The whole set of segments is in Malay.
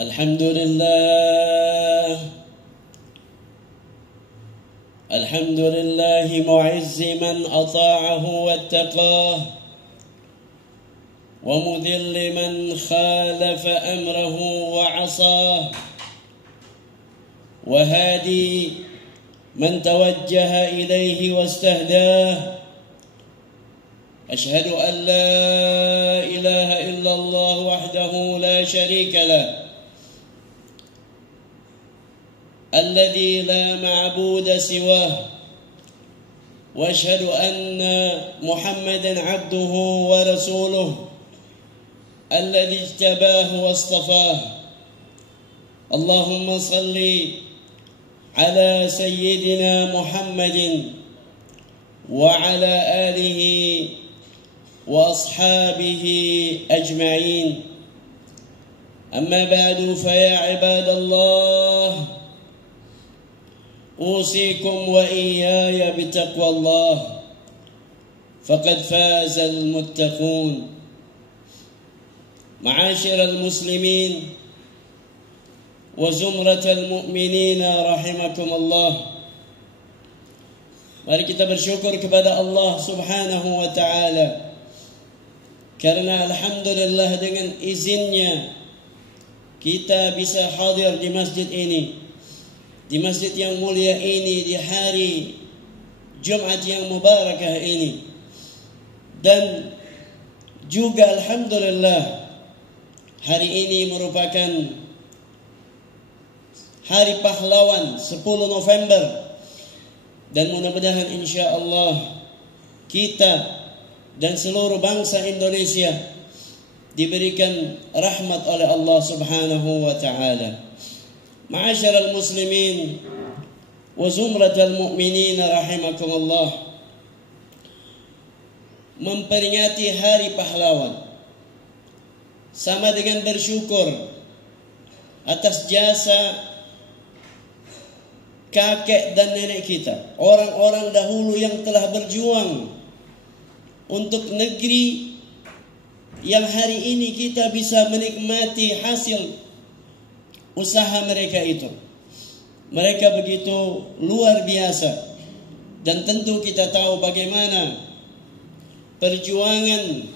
الحمد لله الحمد لله معز من أطاعه واتقاه ومذل من خالف أمره وعصاه وهادي من توجه إليه واستهداه أشهد أن لا إله إلا الله وحده لا شريك له الذي لا معبود سواه وأشهد أن محمدا عبده ورسوله الذي اجتباه واصطفاه اللهم صل على سيدنا محمد وعلى آله وأصحابه أجمعين أما بعد فيا عباد الله أوصيكم وإياي بتقوى الله فقد فاز المتقون معاشر المسلمين وزمرة المؤمنين رحمكم الله. Mari kita bersyukur kepada Allah Subhanahu wa taala karena alhamdulillah dengan izinnya kita bisa hadir di masjid ini, di masjid yang mulia ini, di hari Jumat yang mubarakah ini. Dan juga alhamdulillah hari ini merupakan hari pahlawan 10 November. Dan mudah-mudahan insyaAllah kita dan seluruh bangsa Indonesia diberikan rahmat oleh Allah Subhanahu wa ta'ala. Ma'asyiral muslimin wa zumratal mu'minin rahimakumullah. Memperingati hari pahlawan sama dengan bersyukur atas jasa kakek dan nenek kita, orang-orang dahulu yang telah berjuang untuk negeri yang hari ini kita bisa menikmati hasil usaha mereka itu. Mereka begitu luar biasa. Dan tentu kita tahu bagaimana perjuangan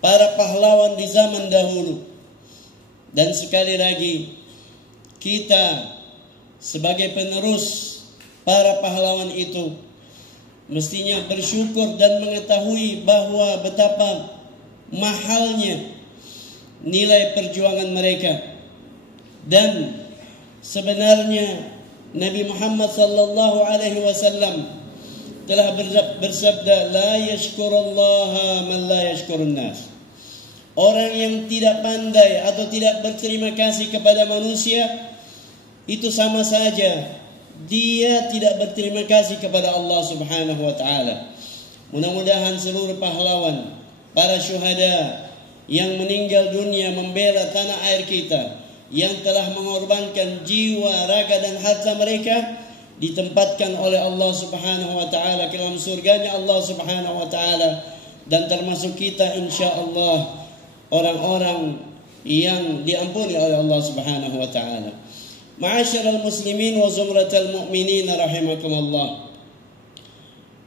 para pahlawan di zaman dahulu. Dan sekali lagi kita sebagai penerus para pahlawan itu mestinya bersyukur dan mengetahui bahwa betapa mahalnya nilai perjuangan mereka. Dan sebenarnya Nabi Muhammad sallallahu alaihi wasallam telah bersabda, la yashkurullaha man la yashkurun nas. Orang yang tidak pandai atau tidak berterima kasih kepada manusia itu sama saja dia tidak berterima kasih kepada Allah Subhanahu wa taala. Mudah-mudahan seluruh pahlawan, para syuhada yang meninggal dunia membela tanah air kita, yang telah mengorbankan jiwa, raga dan harta mereka, ditempatkan oleh Allah Subhanahu wa taala ke dalam surganya Allah Subhanahu wa taala, dan termasuk kita insyaallah orang-orang yang diampuni oleh Allah Subhanahu wa taala. Ma'asyiral muslimin wa zumratal mu'minin rahimakumullah.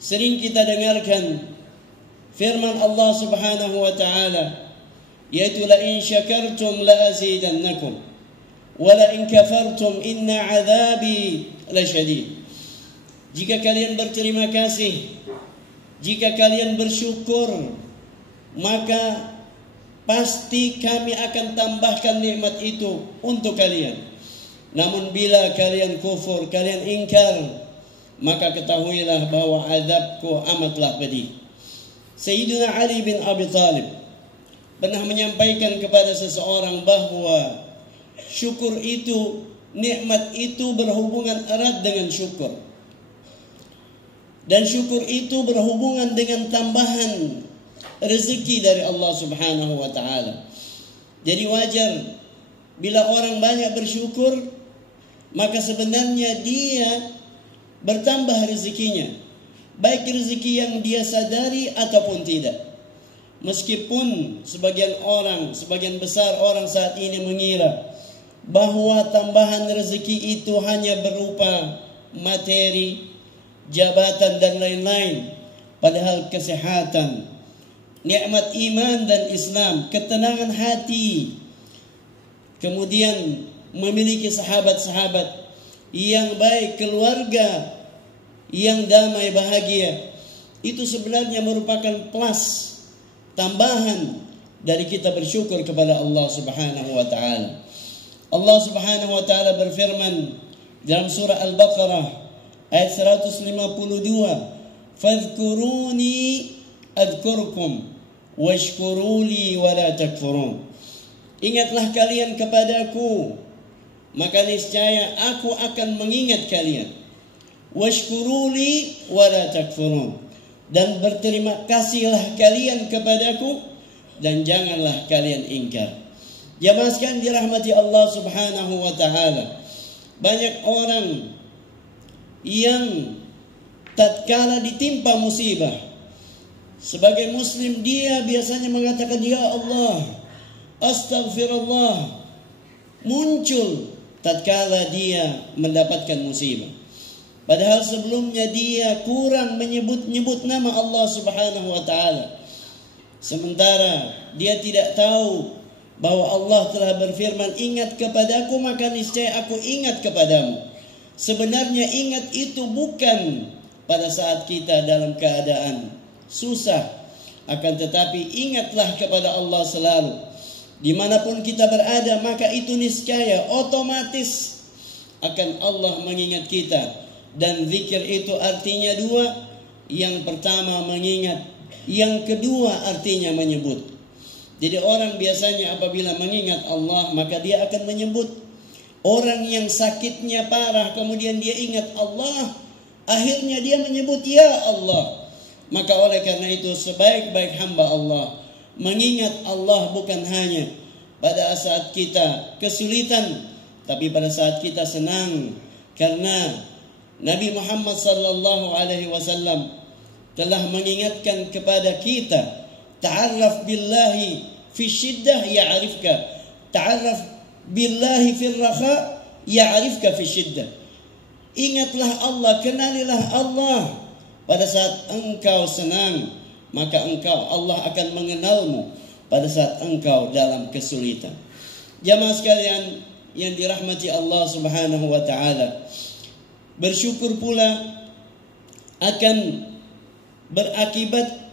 Sering kita dengarkan firman Allah Subhanahu wa taala, yaitu la in syakartum la azidannakum wa la in kafartum inna 'adzabi lasyadid. Jika kalian berterima kasih, jika kalian bersyukur, maka pasti kami akan tambahkan nikmat itu untuk kalian. Namun bila kalian kufur, kalian ingkar, maka ketahuilah bahwa azabku amatlah pedih. Sayyidina Ali bin Abi Thalib pernah menyampaikan kepada seseorang bahwa syukur itu, nikmat itu berhubungan erat dengan syukur. Dan syukur itu berhubungan dengan tambahan rezeki dari Allah Subhanahu wa taala. Jadi wajar bila orang banyak bersyukur, maka sebenarnya dia bertambah rezekinya, baik rezeki yang dia sadari ataupun tidak. Meskipun sebagian besar orang saat ini mengira bahwa tambahan rezeki itu hanya berupa materi, jabatan dan lain-lain. Padahal kesehatan, nikmat iman dan Islam, ketenangan hati, kemudian memiliki sahabat-sahabat yang baik, keluarga yang damai bahagia, itu sebenarnya merupakan plus, tambahan dari kita bersyukur kepada Allah Subhanahu wa taala. Allah Subhanahu wa taala berfirman dalam surah Al-Baqarah ayat 152, "Fadhkuruni adhkurkum washkuruli wa la takfurun." Ingatlah kalian kepadaku, maka niscaya aku akan mengingat kalian. Washkuruli wa la takfurun. Dan berterima kasihlah kalian kepadaku dan janganlah kalian ingkar. Jamaah sekalian dirahmati Allah Subhanahu wa taala. Banyak orang yang tatkala ditimpa musibah, sebagai muslim dia biasanya mengatakan, "Ya Allah, astaghfirullah." Muncul tatkala dia mendapatkan musibah. Padahal sebelumnya dia kurang menyebut nama Allah Subhanahu wa taala. Sementara dia tidak tahu bahwa Allah telah berfirman, "Ingat kepadaku maka niscaya aku ingat kepadamu." Sebenarnya ingat itu bukan pada saat kita dalam keadaan susah, akan tetapi ingatlah kepada Allah selalu. Dimanapun kita berada, maka itu niscaya otomatis akan Allah mengingat kita. Dan zikir itu artinya dua. Yang pertama mengingat, yang kedua artinya menyebut. Jadi orang biasanya apabila mengingat Allah, maka dia akan menyebut. Orang yang sakitnya parah kemudian dia ingat Allah, akhirnya dia menyebut ya Allah. Maka oleh karena itu sebaik-baik hamba Allah mengingat Allah bukan hanya pada saat kita kesulitan, tapi pada saat kita senang. Karena Nabi Muhammad sallallahu alaihi wasallam telah mengingatkan kepada kita, ta'arraf billahi fi syiddah ya'rifka, ta'arraf billahi fi rakha ya'rifka fi syiddah. Ingatlah Allah, kenalilah Allah pada saat engkau senang, maka Allah akan mengenalmu pada saat engkau dalam kesulitan. Jamaah sekalian yang dirahmati Allah Subhanahu wa taala, bersyukur pula akan berakibat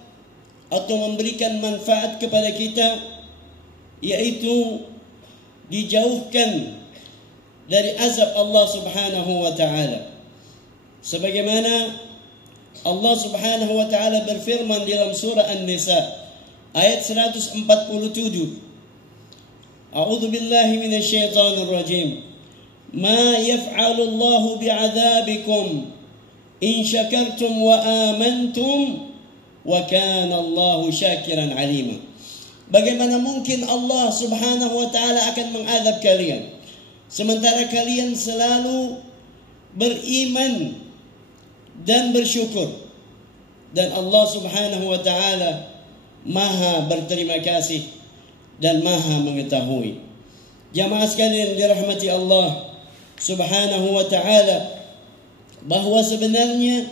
atau memberikan manfaat kepada kita, yaitu dijauhkan dari azab Allah Subhanahu wa taala. Sebagaimana Allah Subhanahu wa taala berfirman dalam surah An-Nisa ayat 147, A'udzu billahi minasyaitonir rajim. Ma yaf'alullahu bi'adzabikum in syakartum wa amantum wa kana Allahu syakiran alima. Bagaimana mungkin Allah Subhanahu wa taala akan mengadab kalian sementara kalian selalu beriman dan bersyukur. Dan Allah Subhanahu wa taala Maha berterima kasih dan Maha mengetahui. Jamaah sekalian dirahmati Allah Subhanahu wa taala, bahwa sebenarnya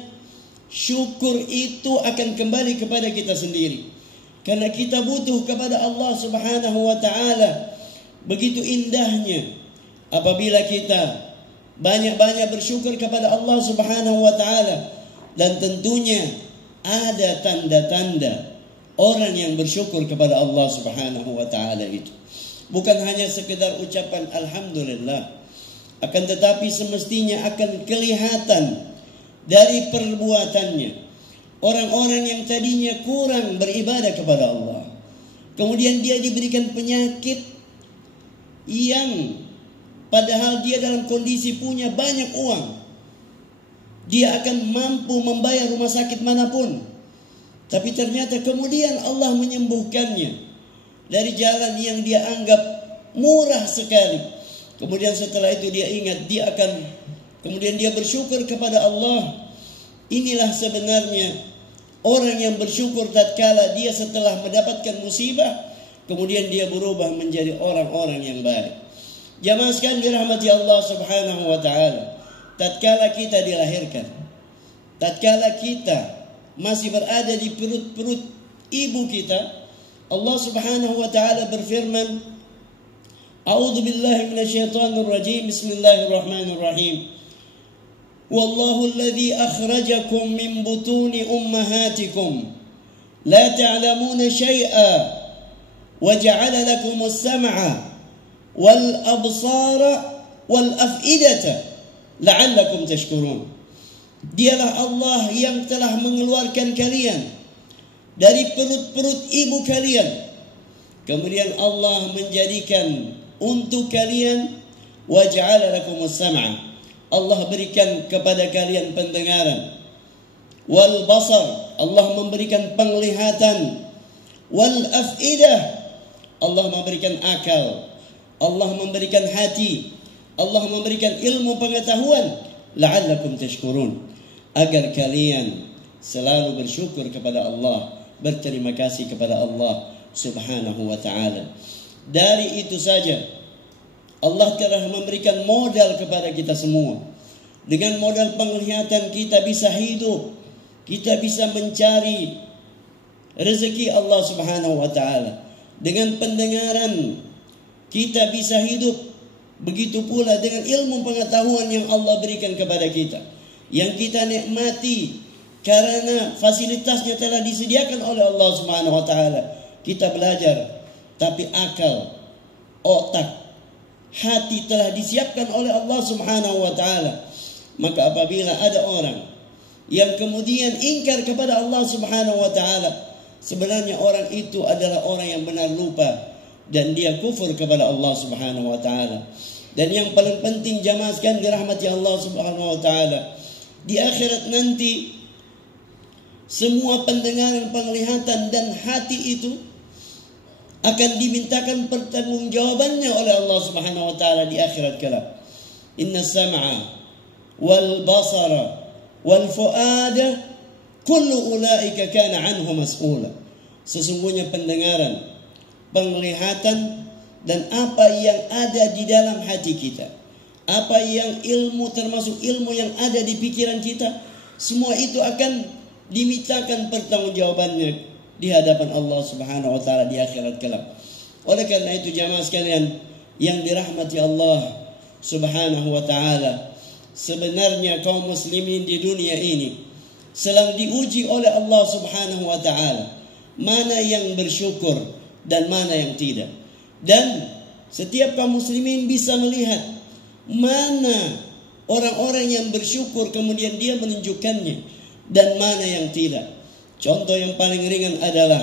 syukur itu akan kembali kepada kita sendiri. Karena kita butuh kepada Allah Subhanahu wa taala. Begitu indahnya apabila kita banyak-banyak bersyukur kepada Allah Subhanahu wa taala. Dan tentunya ada tanda-tanda orang yang bersyukur kepada Allah Subhanahu wa taala itu. Bukan hanya sekedar ucapan alhamdulillah, akan tetapi semestinya akan kelihatan dari perbuatannya. Orang-orang yang tadinya kurang beribadah kepada Allah, kemudian dia diberikan penyakit yang padahal dia dalam kondisi punya banyak uang, dia akan mampu membayar rumah sakit manapun, tapi ternyata kemudian Allah menyembuhkannya dari jalan yang dia anggap murah sekali. Kemudian setelah itu dia ingat, kemudian dia bersyukur kepada Allah. Inilah sebenarnya Orang yang bersyukur tatkala dia setelah mendapatkan musibah, kemudian dia berubah menjadi orang-orang yang baik. Jamaah sekalian dirahmati Allah Subhanahu wa taala, tatkala kita dilahirkan, tatkala kita masih berada di perut ibu kita, Allah Subhanahu wa taala berfirman, A'udzu billahi minasyaitonir rajim. Bismillahirrahmanirrahim. Wallahu alladhi akhrajakum min butuni ummahatikum la ta'lamuna syai'a wa ja'ala lakumus sam'a wal absara wal af'idata la'allakum tashkurun. Dialah Allah yang telah mengeluarkan kalian dari perut-perut ibu kalian. Kemudian Allah menjadikan untuk kalian wa ja'ala lakumus sam'a. Allah berikan kepada kalian pendengaran. Wal basar, Allah memberikan penglihatan. Wal af'idah, Allah memberikan akal. Allah memberikan hati. Allah memberikan ilmu pengetahuan. La'allakum tashkurun, agar kalian selalu bersyukur kepada Allah, berterima kasih kepada Allah Subhanahu wa ta'ala. Dari itu saja Allah telah memberikan modal kepada kita semua. Dengan modal penglihatan kita bisa hidup, kita bisa mencari rezeki Allah Subhanahu wa ta'ala. Dengan pendengaran kita bisa hidup. Begitu pula dengan ilmu pengetahuan yang Allah berikan kepada kita, yang kita nikmati karena fasilitasnya telah disediakan oleh Allah Subhanahu wa ta'ala. Kita belajar, tapi akal, otak, hati telah disiapkan oleh Allah Subhanahu wa ta'ala. Maka apabila ada orang yang kemudian ingkar kepada Allah Subhanahu wa ta'ala, sebenarnya orang itu adalah orang yang benar lupa dan dia kufur kepada Allah Subhanahu wa ta'ala. Dan yang paling penting jamaah sekalian dirahmati Allah Subhanahu wa ta'ala, di akhirat nanti semua pendengaran, penglihatan dan hati itu akan dimintakan pertanggungjawabannya oleh Allah Subhanahu wa ta'ala di akhirat kelak. Inna sam'a wal basara wal fuada kullu ulaika kana anhu mas'ula. Sesungguhnya pendengaran, penglihatan dan apa yang ada di dalam hati kita, apa yang ilmu, termasuk ilmu yang ada di pikiran kita, semua itu akan dimintakan pertanggungjawabannya di hadapan Allah Subhanahu wa ta'ala di akhirat kelak. Oleh karena itu jamaah sekalian yang dirahmati Allah Subhanahu wa ta'ala, sebenarnya kaum muslimin di dunia ini sedang diuji oleh Allah Subhanahu wa ta'ala, mana yang bersyukur dan mana yang tidak. Dan setiap kaum muslimin bisa melihat mana orang-orang yang bersyukur kemudian dia menunjukkannya dan mana yang tidak. Contoh yang paling ringan adalah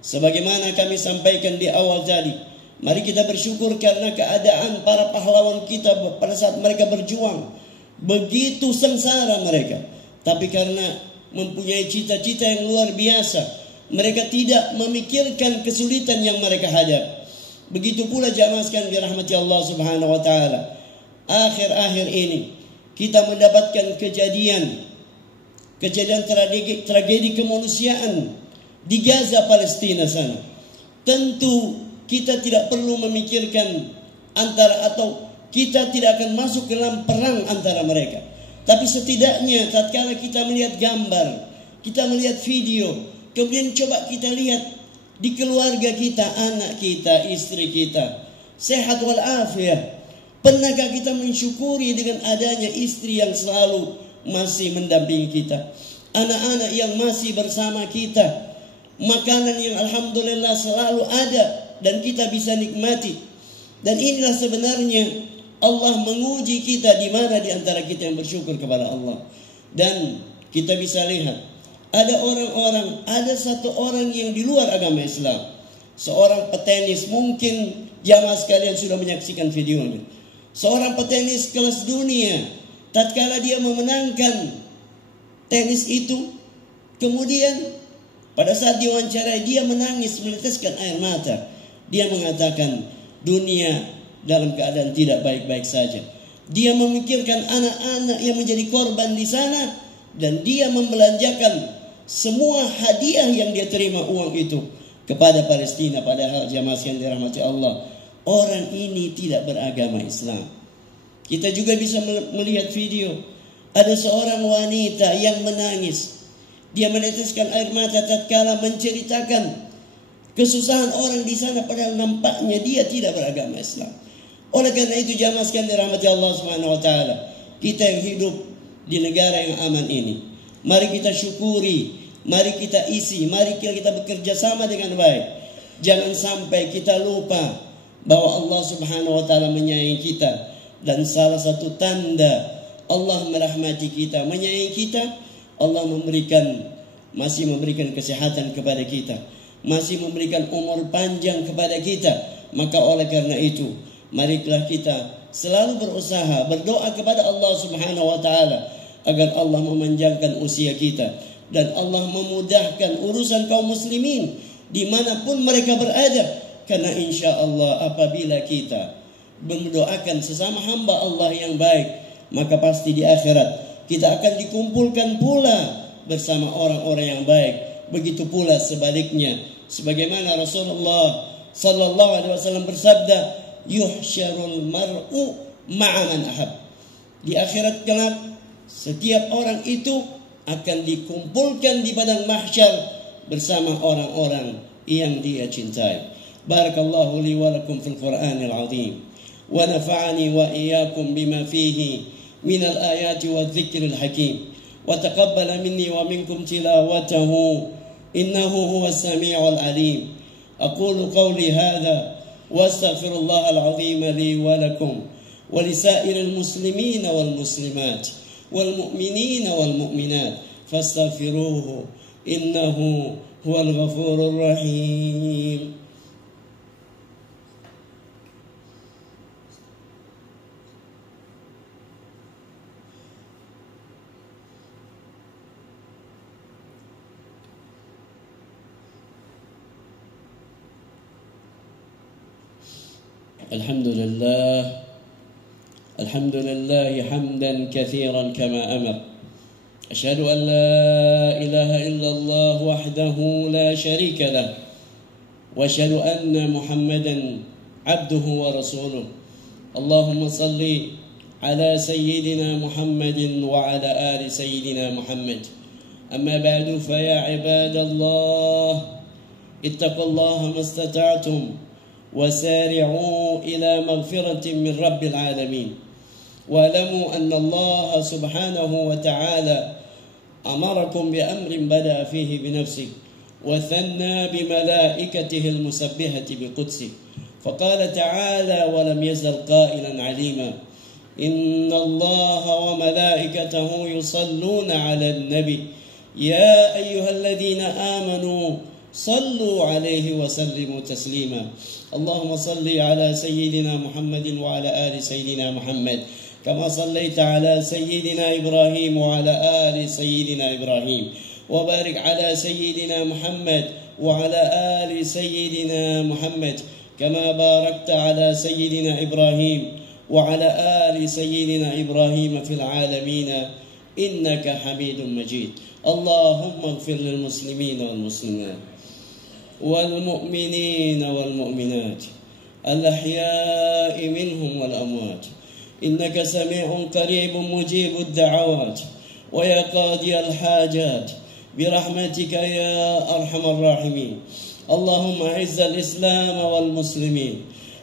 sebagaimana kami sampaikan di awal tadi, mari kita bersyukur karena keadaan para pahlawan kita pada saat mereka berjuang. Begitu sengsara mereka, tapi karena mempunyai cita-cita yang luar biasa, mereka tidak memikirkan kesulitan yang mereka hadap. Begitu pula jamaah sekalian dirahmati Allah Subhanahu wa ta'ala, akhir-akhir ini kita mendapatkan kejadian tragedi kemanusiaan di Gaza, Palestina sana. Tentu kita tidak perlu memikirkan atau kita tidak akan masuk ke dalam perang antara mereka. Tapi setidaknya tatkala kita melihat gambar, kita melihat video, kemudian coba kita lihat di keluarga kita, anak kita, istri kita, sehat walafiat. Pernahkah kita mensyukuri dengan adanya istri yang selalu masih mendampingi kita, anak-anak yang masih bersama kita, makanan yang alhamdulillah selalu ada dan kita bisa nikmati. Dan inilah sebenarnya Allah menguji kita di mana di antara kita yang bersyukur kepada Allah. Dan kita bisa lihat ada satu orang yang di luar agama Islam, seorang petenis, mungkin jamaah sekalian sudah menyaksikan videonya. Seorang petenis kelas dunia, tatkala dia memenangkan tenis itu, kemudian pada saat diwawancarai dia menangis, meneteskan air mata. Dia mengatakan dunia dalam keadaan tidak baik-baik saja. Dia memikirkan anak-anak yang menjadi korban di sana, dan dia membelanjakan semua hadiah yang dia terima uang itu kepada Palestina. Padahal jamaah sekalian dirahmati Allah, orang ini tidak beragama Islam. Kita juga bisa melihat video, ada seorang wanita yang menangis. Dia meneteskan air mata tatkala menceritakan kesusahan orang di sana, padahal nampaknya dia tidak beragama Islam. Oleh karena itu jamaah sekalian dirahmati Allah Subhanahu wa taala, kita yang hidup di negara yang aman ini, mari kita syukuri, mari kita isi, mari kita bekerja sama dengan baik. Jangan sampai kita lupa bahwa Allah Subhanahu wa taala menyayangi kita, dan salah satu tanda Allah merahmati kita, menyayangi kita, Allah masih memberikan kesehatan kepada kita, masih memberikan umur panjang kepada kita. Maka oleh karena itu, marilah kita selalu berusaha, berdoa kepada Allah Subhanahu wa taala agar Allah memanjangkan usia kita dan Allah memudahkan urusan kaum muslimin dimanapun mereka berada. Karena insya Allah apabila kita mendoakan sesama hamba Allah yang baik, maka pasti di akhirat kita akan dikumpulkan pula bersama orang-orang yang baik. Begitu pula sebaliknya, sebagaimana Rasulullah sallallahu alaihi wasallam bersabda, yuhsyarul mar'u ma'a man ahab. Di akhirat kelak setiap orang itu akan dikumpulkan di padang mahsyar bersama orang-orang yang dia cintai. Barakallahu li wa lakum fil Qur'anil azim wa nafa'ani wa iyyakum bima fihi min al-ayati wadh-dhikril hakim wa taqabbala minni wa minkum tilawatahu innahu huwas sami'ul alim. Aqulu qawli hadha واستغفر الله العظيم لي ولكم ولسائر المسلمين والمسلمات والمؤمنين والمؤمنات فاستغفروه إنه هو الغفور الرحيم. الحمد لله حمدا كثيرا كما أمر. أشهد أن لا إله إلا الله وحده لا شريك له وأشهد أن محمدا عبده ورسوله. اللهم صل على سيدنا محمد وعلى آل سيدنا محمد. أما بعد فيا عباد الله اتقوا الله ما استطعتم وسارعوا إلى مغفرة من رب العالمين. واعلموا أن الله سبحانه وتعالى أمركم بأمر بدأ فيه بنفسه وثنى بملائكته المسبحة بقدسه، فقال تعالى ولم يزل قائلا عليما إن الله وملائكته يصلون على النبي يا أيها الذين آمنوا صلوا عليه وسلموا تسليما. اللهم صل على سيدنا محمد وعلى آل سيدنا محمد كما صليت على سيدنا إبراهيم وعلى آل سيدنا إبراهيم، وبارك على سيدنا محمد وعلى آل سيدنا محمد كما باركت على سيدنا إبراهيم وعلى آل سيدنا إبراهيم في العالمين إنك حميد مجيد. اللهم اغفر للمسلمين والمسلمات والمؤمنين والمؤمنات الأحياء منهم والأموات إنك سميع قريب مجيب الدعوات ويا قاضي الحاجات برحمتك يا أرحم الراحمين. اللهم أعز الإسلام والمسلمين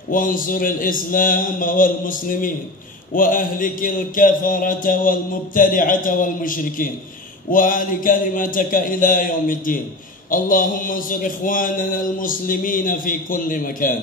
وانصر الإسلام والمسلمين وأهلك الكفرة والمبتدعة والمشركين وأعل كلمتك إلى يوم الدين. اللهم انصر إخواننا المسلمين في كل مكان.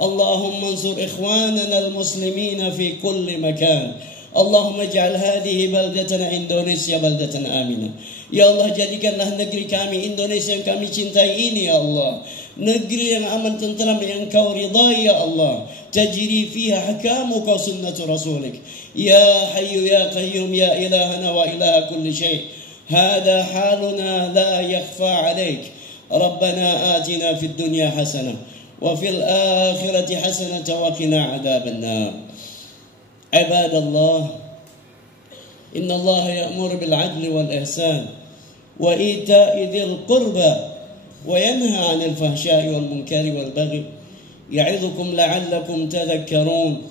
اللهم انصر إخواننا المسلمين في كل مكان. اللهم اجعل هذه بلدتنا Indonesia بلدة آمنة. Ya Allah, jadikanlah negeri kami Indonesia yang kami cintai ini ya Allah, negeri yang aman tentram yang Engkau ridai ya Allah. Tajri fiha hakamuka sunnatu rasulik ya hayyu ya qayyum ya ilahana wa ilaha kulli syai'. هذا حالنا لا يخفى عليك. ربنا آتنا في الدنيا حسنة وفي الآخرة حسنة وقنا عذاب النار. عباد الله إن الله يأمر بالعدل والإحسان وإيتاء ذي القربى وينهى عن الفحشاء والمنكر والبغي يعظكم لعلكم تذكرون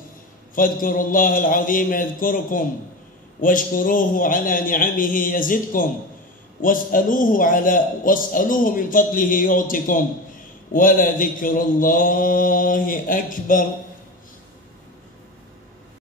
فاذكروا الله العظيم يذكركم واشكروه على نعمه يزدكم واسألوه من فضله يعطكم ولذكر الله أكبر